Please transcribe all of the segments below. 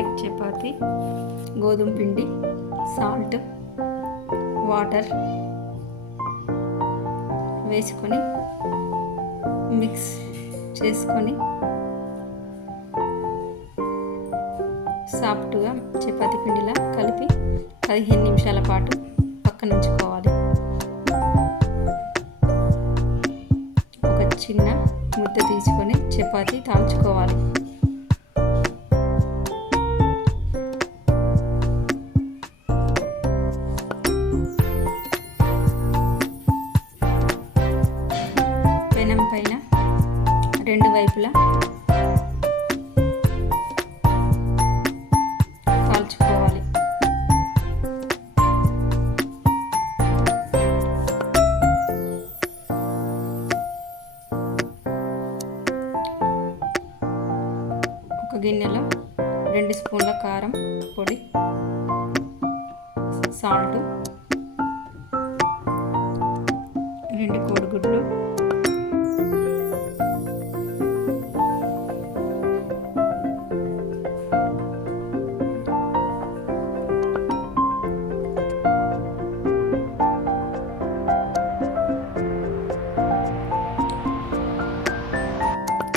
Egg chapati, గోధుమ పిండి, salt, water వేసుకొని మిక్స్ చేసుకొని సాఫ్ట్గా చపాతీ పిండిలా కలిపి 15 నిమిషాల పాటు పక్కన ఉంచుకోవాలి. ఒక చిన్న ముద్ద తీసుకొని చపాతీ తాల్చుకోవాలి. పెనం పైన రెండు వైపులా కాల్చుకోవాలి. ఒక గిన్నెలో 2 స్పూన్ల కారం పొడి, సాల్ట్, 2 కోడిగుడ్లు,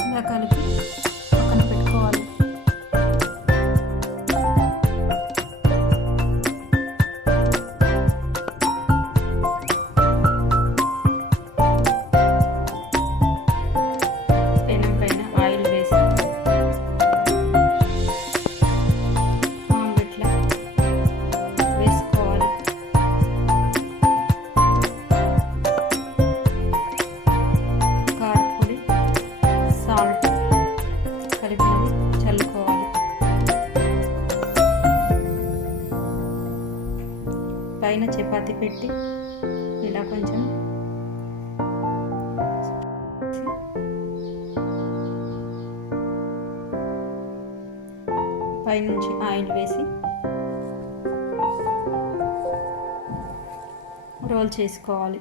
ఇలా కలిపి పక్కన పెట్టుకోవాలి. పెనం పైన ఆయిల్ వేసి ఆమ్లెట్లా వేసుకోవాలి. కారపొడి, సాల్ట్ కలిపినవి చల్లుకోవాలి. పైన చపాతీ పెట్టి ఇలా కొంచెం పైనుంచి ఆయిల్ వేసి రోల్ చేసుకోవాలి.